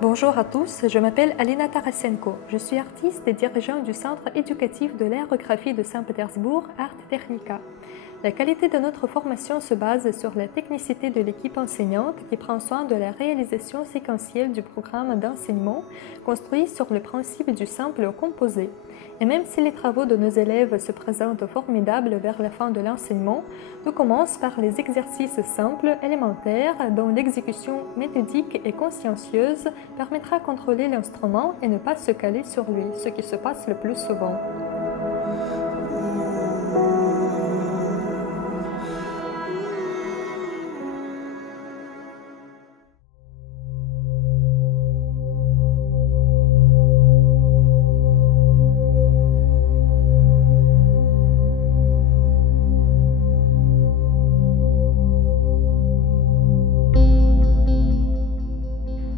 Bonjour à tous, je m'appelle Alina Tarasenko. Je suis artiste et dirigeante du Centre éducatif de l'aérographie de Saint-Pétersbourg, Art Technica. La qualité de notre formation se base sur la technicité de l'équipe enseignante qui prend soin de la réalisation séquentielle du programme d'enseignement construit sur le principe du simple au composé. Et même si les travaux de nos élèves se présentent formidables vers la fin de l'enseignement, tout commence par les exercices simples, élémentaires, dont l'exécution méthodique et consciencieuse permettra de contrôler l'instrument et ne pas se caler sur lui, ce qui se passe le plus souvent.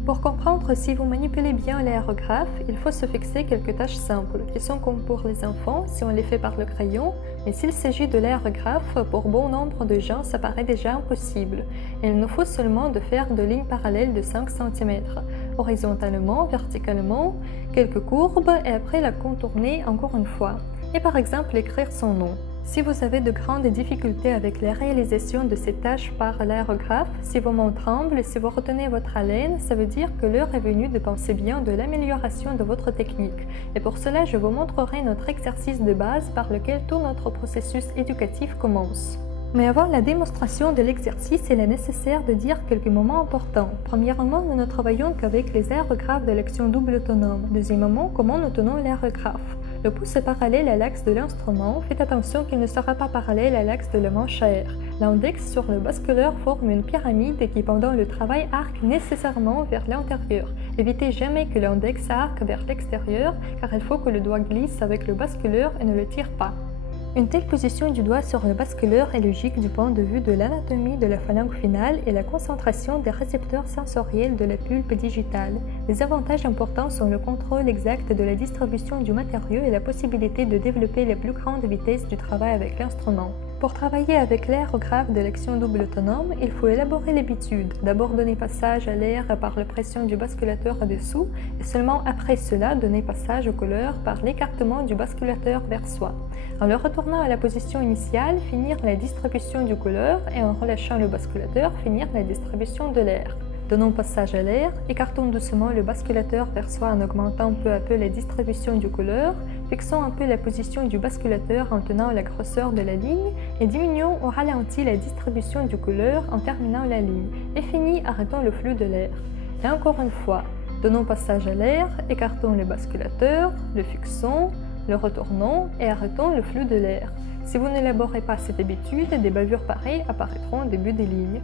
Pour comprendre si vous manipulez bien l'aérographe, il faut se fixer quelques tâches simples, qui sont comme pour les enfants si on les fait par le crayon, mais s'il s'agit de l'aérographe, pour bon nombre de gens, ça paraît déjà impossible. Il nous faut seulement de faire deux lignes parallèles de 5 cm, horizontalement, verticalement, quelques courbes et après la contourner encore une fois. Et par exemple écrire son nom. Si vous avez de grandes difficultés avec la réalisation de ces tâches par l'aérographe, si vos mains tremblent, si vous retenez votre haleine, ça veut dire que l'heure est venue de penser bien de l'amélioration de votre technique. Et pour cela, je vous montrerai notre exercice de base par lequel tout notre processus éducatif commence. Mais avant la démonstration de l'exercice, il est nécessaire de dire quelques moments importants. Premièrement, nous ne travaillons qu'avec les aérographes de l'action double autonome. Deuxièmement, comment nous tenons l'aérographe. Le pouce est parallèle à l'axe de l'instrument. Faites attention qu'il ne sera pas parallèle à l'axe de la manche à air. L'index sur le basculeur forme une pyramide qui, pendant le travail, arque nécessairement vers l'intérieur. Évitez jamais que l'index arque vers l'extérieur, car il faut que le doigt glisse avec le basculeur et ne le tire pas. Une telle position du doigt sur le basculeur est logique du point de vue de l'anatomie de la phalange finale et la concentration des récepteurs sensoriels de la pulpe digitale. Les avantages importants sont le contrôle exact de la distribution du matériau et la possibilité de développer la plus grande vitesse du travail avec l'instrument. Pour travailler avec l'aérographe de l'action double autonome, il faut élaborer l'habitude. D'abord donner passage à l'air par la pression du basculateur dessous et seulement après cela donner passage au colleur par l'écartement du basculateur vers soi. En le retournant à la position initiale, finir la distribution du colleur et en relâchant le basculateur, finir la distribution de l'air. Donnons passage à l'air, écartons doucement le basculateur vers soi en augmentant peu à peu la distribution du colleur, fixons un peu la position du basculateur en tenant la grosseur de la ligne et diminuons au ralenti la distribution du colleur en terminant la ligne. Et fini, arrêtons le flux de l'air. Et encore une fois, donnons passage à l'air, écartons le basculateur, le fixons, le retournons et arrêtons le flux de l'air. Si vous n'élaborez pas cette habitude, des bavures pareilles apparaîtront au début des lignes.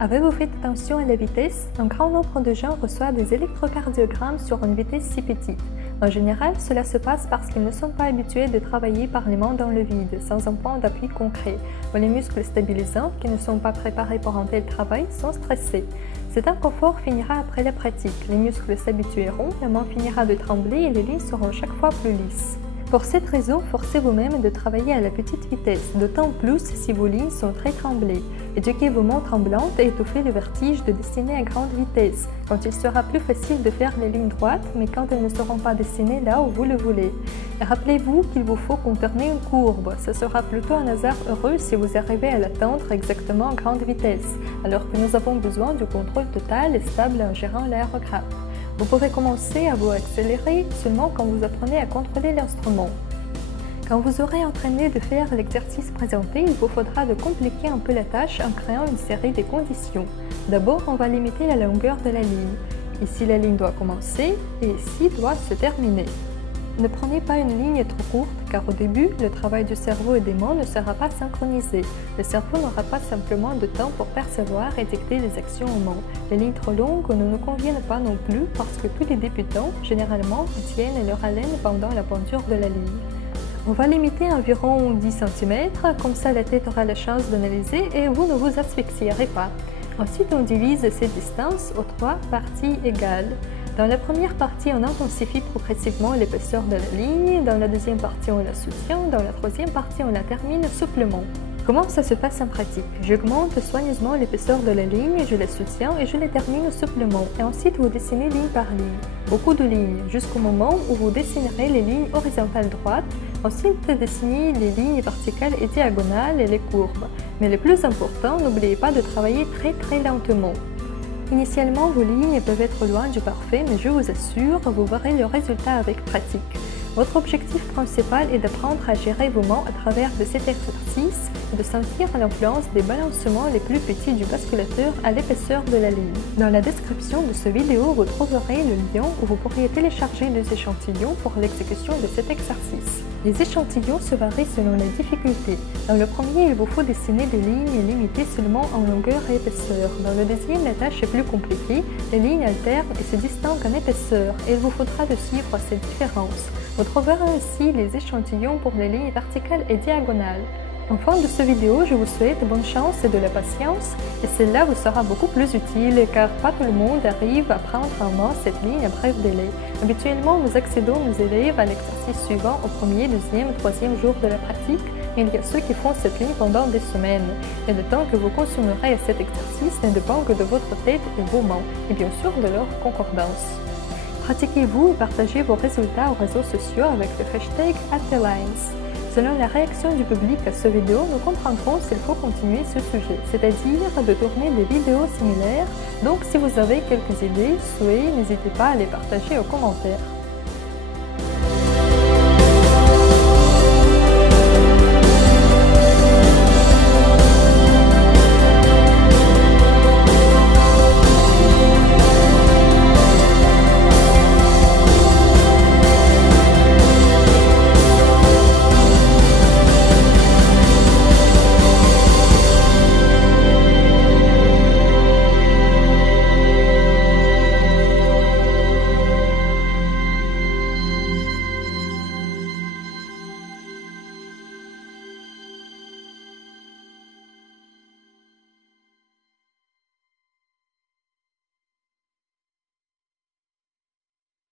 Avez-vous fait attention à la vitesse? Un grand nombre de gens reçoivent des électrocardiogrammes sur une vitesse si petite. En général, cela se passe parce qu'ils ne sont pas habitués de travailler par les mains dans le vide, sans un point d'appui concret, ou les muscles stabilisants, qui ne sont pas préparés pour un tel travail, sont stressés. Cet inconfort finira après la pratique. Les muscles s'habitueront, la main finira de trembler et les lignes seront chaque fois plus lisses. Pour cette raison, forcez vous-même de travailler à la petite vitesse, d'autant plus si vos lignes sont très tremblées. Éduquez vos mains tremblantes et étouffez le vertige de dessiner à grande vitesse, quand il sera plus facile de faire les lignes droites, mais quand elles ne seront pas dessinées là où vous le voulez. Et rappelez-vous qu'il vous faut contourner une courbe. Ce sera plutôt un hasard heureux si vous arrivez à l'atteindre exactement à grande vitesse, alors que nous avons besoin du contrôle total et stable en gérant l'aérographe. Vous pouvez commencer à vous accélérer seulement quand vous apprenez à contrôler l'instrument. Quand vous aurez entraîné de faire l'exercice présenté, il vous faudra de compliquer un peu la tâche en créant une série de conditions. D'abord, on va limiter la longueur de la ligne. Ici, la ligne doit commencer et ici doit se terminer. Ne prenez pas une ligne trop courte car au début, le travail du cerveau et des mains ne sera pas synchronisé. Le cerveau n'aura pas simplement de temps pour percevoir et dicter les actions aux mains. Les lignes trop longues ne nous conviennent pas non plus parce que tous les débutants, généralement, tiennent leur haleine pendant la peinture de la ligne. On va limiter environ 10 cm, comme ça la tête aura la chance d'analyser et vous ne vous asphyxierez pas. Ensuite, on divise cette distance aux 3 parties égales. Dans la première partie, on intensifie progressivement l'épaisseur de la ligne, dans la deuxième partie, on la soutient, dans la troisième partie, on la termine souplement. Comment ça se passe en pratique? J'augmente soigneusement l'épaisseur de la ligne, je la soutiens et je la termine au supplément. Et ensuite, vous dessinez ligne par ligne. Beaucoup de lignes, jusqu'au moment où vous dessinerez les lignes horizontales droites. Ensuite, dessinez les lignes verticales et diagonales et les courbes. Mais le plus important, n'oubliez pas de travailler très lentement. Initialement, vos lignes peuvent être loin du parfait, mais je vous assure, vous verrez le résultat avec pratique. Votre objectif principal est d'apprendre à gérer vos mains à travers de cet exercice et de sentir l'influence des balancements les plus petits du basculateur à l'épaisseur de la ligne. Dans la description de cette vidéo, vous trouverez le lien où vous pourriez télécharger des échantillons pour l'exécution de cet exercice. Les échantillons se varient selon la difficulté. Dans le premier, il vous faut dessiner des lignes limitées seulement en longueur et épaisseur. Dans le deuxième, la tâche est plus compliquée. Les lignes alternent et se distinguent en épaisseur et il vous faudra de suivre cette différence. Vous trouverez aussi les échantillons pour les lignes verticales et diagonales. En fin de cette vidéo, je vous souhaite bonne chance et de la patience, et celle-là vous sera beaucoup plus utile car pas tout le monde arrive à prendre en main cette ligne à bref délai. Habituellement, nous accédons nos élèves à l'exercice suivant au premier, deuxième, troisième jour de la pratique, et il y a ceux qui font cette ligne pendant des semaines. Et le temps que vous consommerez à cet exercice ne dépend que de votre tête et vos mains, et bien sûr de leur concordance. Pratiquez-vous et partagez vos résultats aux réseaux sociaux avec le hashtag @thelines. Selon la réaction du public à cette vidéo, nous comprendrons s'il faut continuer ce sujet, c'est-à-dire de tourner des vidéos similaires. Donc si vous avez quelques idées, n'hésitez pas à les partager aux commentaires.